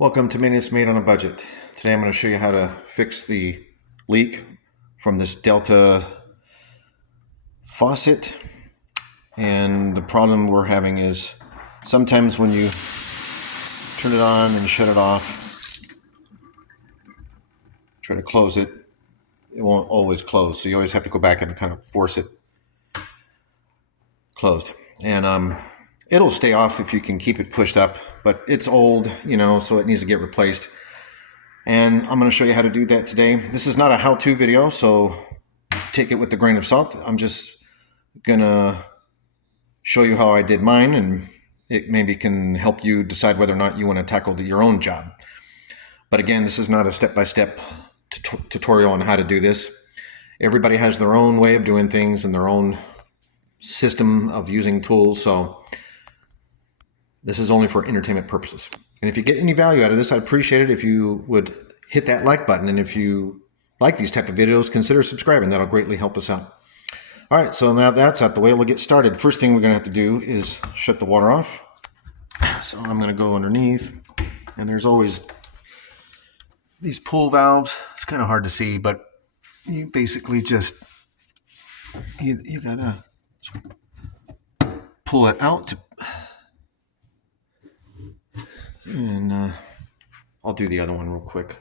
Welcome to Maintenance Made on a Budget. Today I'm going to show you how to fix the leak from this Delta faucet. And the problem we're having is sometimes when you turn it on and shut it off, try to close it, it won't always close. So you always have to go back and kind of force it closed. And it'll stay off if you can keep it pushed up, but it's old, so it needs to get replaced. And I'm going to show you how to do that today. This is not a how-to video, so take it with a grain of salt. I'm just going to show you how I did mine, and it maybe can help you decide whether or not you want to tackle your own job. But again, this is not a step-by-step tutorial on how to do this. Everybody has their own way of doing things and their own system of using tools, so this is only for entertainment purposes. And if you get any value out of this, I'd appreciate it if you would hit that like button. And if you like these type of videos, consider subscribing. That'll greatly help us out. All right, so now that's out the way, we'll get started. First thing we're going to have to do is shut the water off. So I'm going to go underneath, and there's always these pull valves. It's kind of hard to see, but you basically just, you got to pull it out. And I'll do the other one real quick.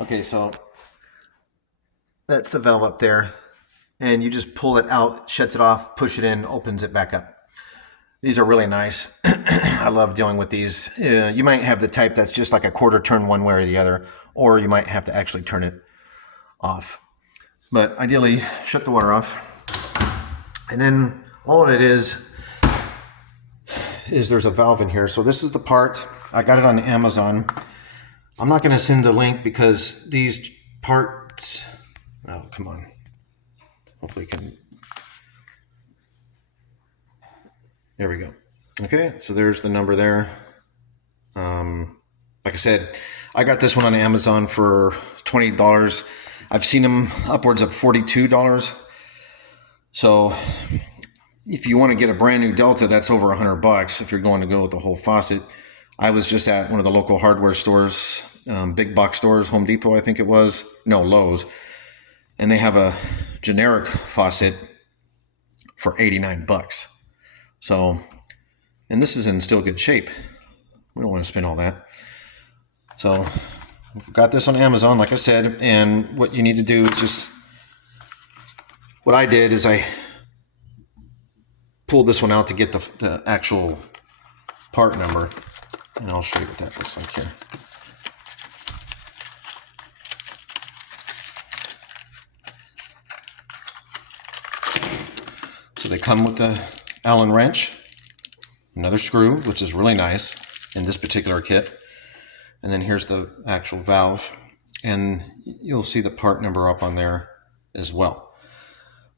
Okay, so that's the valve up there, and you just pull it out, shuts it off, push it in, opens it back up. These are really nice. I love dealing with these. You might have the type that's just like a quarter turn one way or the other, or you might have to actually turn it off. But ideally, shut the water off. And then all it is there's a valve in here. So this is the part. I got it on Amazon. I'm not going to send a link because these parts, oh, come on. Hopefully you can. There we go. Okay, so there's the number there. Like I said, I got this one on Amazon for $20. I've seen them upwards of $42. So if you want to get a brand new Delta, that's over $100 if you're going to go with the whole faucet. I was just at one of the local hardware stores, big box stores, Home Depot, I think it was. No, Lowe's. And they have a generic faucet for $89. So, and this is in still good shape. We don't want to spend all that. So, got this on Amazon, like I said. And what you need to do is just, what I did is I pulled this one out to get the actual part number, and I'll show you what that looks like here. So they come with the Allen wrench, another screw, which is really nice in this particular kit, and then here's the actual valve, and you'll see the part number up on there as well.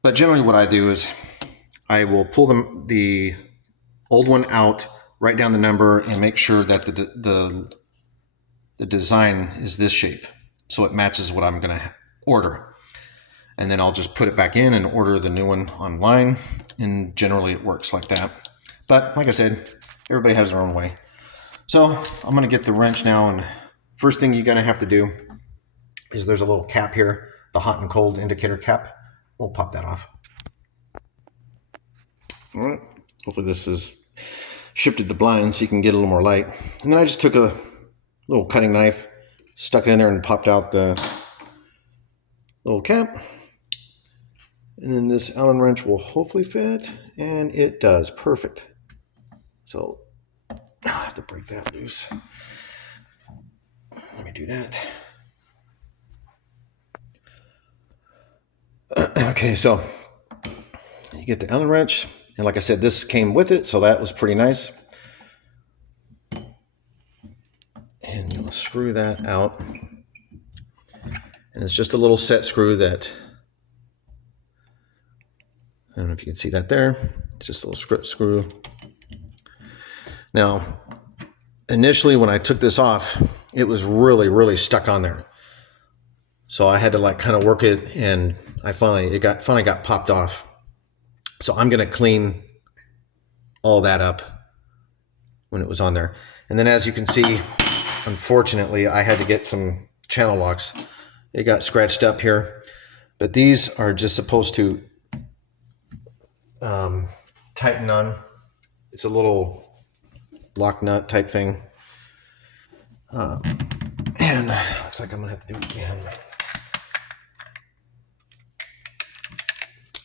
But generally what I do is I will pull the old one out, write down the number, and make sure that the design is this shape, so it matches what I'm going to order. And then I'll just put it back in and order the new one online, and generally it works like that. But like I said, everybody has their own way. So I'm going to get the wrench now, and first thing you're going to have to do is there's a little cap here, the hot and cold indicator cap. We'll pop that off. All right, hopefully this has shifted the blind so you can get a little more light. And then I just took a little cutting knife, stuck it in there, and popped out the little cap. And then this Allen wrench will hopefully fit, and it does. Perfect. So I have to break that loose. Let me do that. Okay, so you get the Allen wrench. And like I said, this came with it, so that was pretty nice. And you'll screw that out. And it's just a little set screw that, I don't know if you can see that there. It's just a little screw. Now, initially when I took this off, it was really, really stuck on there. So I had to like kind of work it, and I finally got popped off. So I'm going to clean all that up when it was on there. And then as you can see, unfortunately, I had to get some channel locks. It got scratched up here, but these are just supposed to tighten on. It's a little lock nut type thing. And looks like I'm gonna have to do it again.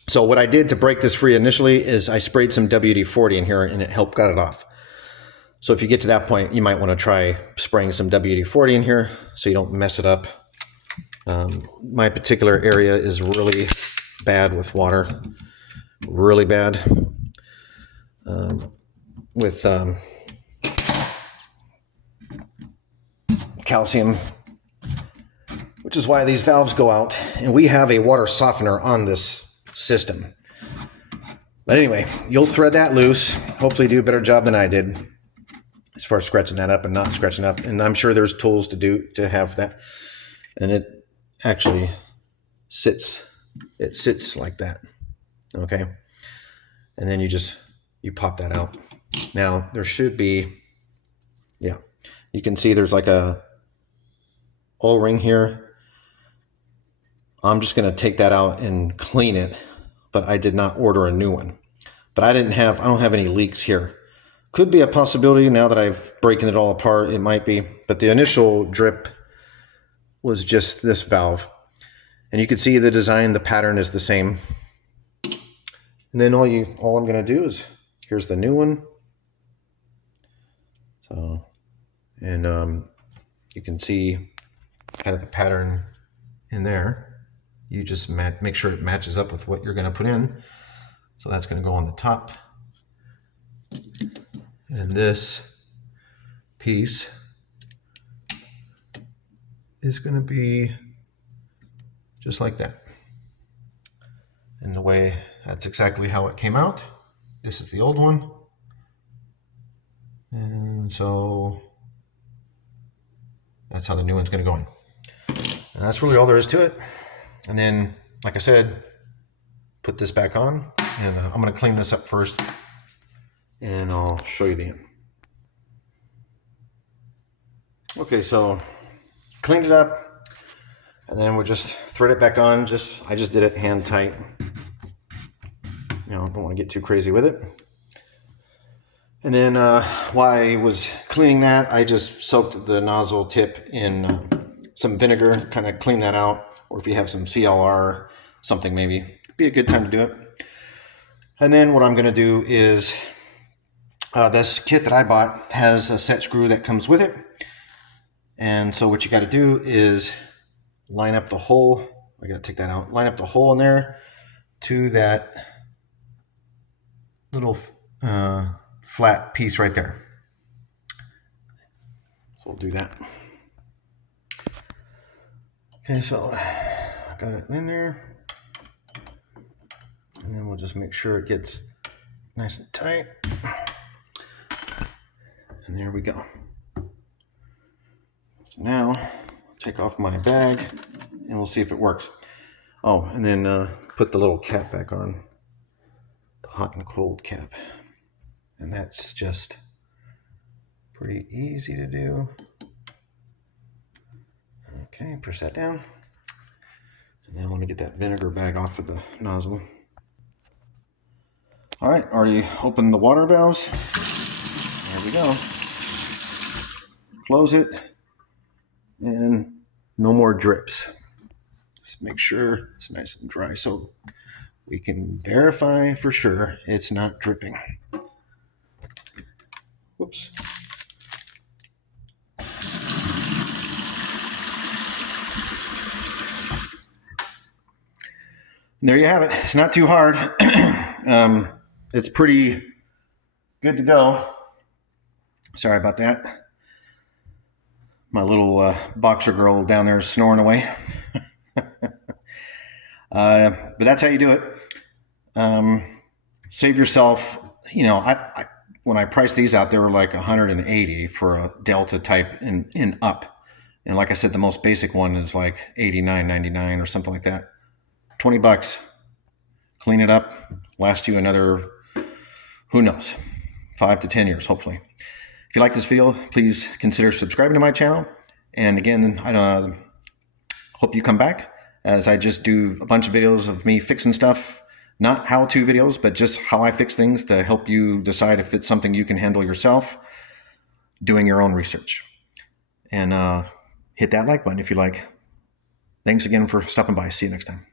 So what I did to break this free initially is I sprayed some WD-40 in here and it helped got it off. So if you get to that point, you might want to try spraying some WD-40 in here so you don't mess it up. My particular area is really bad with water, really bad with calcium, which is why these valves go out. And we have a water softener on this system. But anyway, you'll thread that loose, hopefully do a better job than I did as far as scratching that up and not scratching up. And I'm sure there's tools to have that. And it actually sits like that. Okay. And then you pop that out. Now there should be, yeah, you can see there's like a O-ring here. I'm just going to take that out and clean it, but I did not order a new one. But I don't have any leaks here. Could be a possibility now that I've broken it all apart. It might be, but the initial drip was just this valve. And you can see the design, the pattern is the same. And then all I'm going to do is, here's the new one. So, and you can see kind of the pattern in there. You just make sure it matches up with what you're going to put in. So that's going to go on the top. And this piece is going to be just like that. And the way, that's exactly how it came out. This is the old one. And so that's how the new one's going to go in. And that's really all there is to it. And then, like I said, put this back on. And I'm going to clean this up first. And I'll show you the end. Okay, so cleaned it up. And then we'll just thread it back on. I just did it hand tight. You know, don't want to get too crazy with it. And then while I was cleaning that, I just soaked the nozzle tip in some vinegar, kind of clean that out. Or if you have some CLR, something maybe, be a good time to do it. And then what I'm going to do is, this kit that I bought has a set screw that comes with it. And so what you got to do is line up the hole. I got to take that out. Line up the hole in there to that little flat piece right there. So we'll do that. Okay, so I got it in there. And then we'll just make sure it gets nice and tight. And there we go. So now I'll take off my bag and we'll see if it works. Oh, and then put the little cap back on, the hot and cold cap. And that's just pretty easy to do. Okay, press that down. And now I want to get that vinegar bag off of the nozzle. All right, already opened the water valves. There we go. Close it. And no more drips. Just make sure it's nice and dry so we can verify for sure it's not dripping. Whoops. And there you have it. It's not too hard. It's pretty good to go. Sorry about that. My little boxer girl down there is snoring away. But that's how you do it. Save yourself. You know, I when I priced these out, they were like $180 for a Delta type and up. And like I said, the most basic one is like $89.99 or something like that. $20. Clean it up. Last you another, who knows, 5 to 10 years, hopefully. If you like this video, please consider subscribing to my channel. And again, I hope you come back, as I just do a bunch of videos of me fixing stuff. Not how-to videos, but just how I fix things to help you decide if it's something you can handle yourself, doing your own research. And hit that like button if you like. Thanks again for stopping by. See you next time.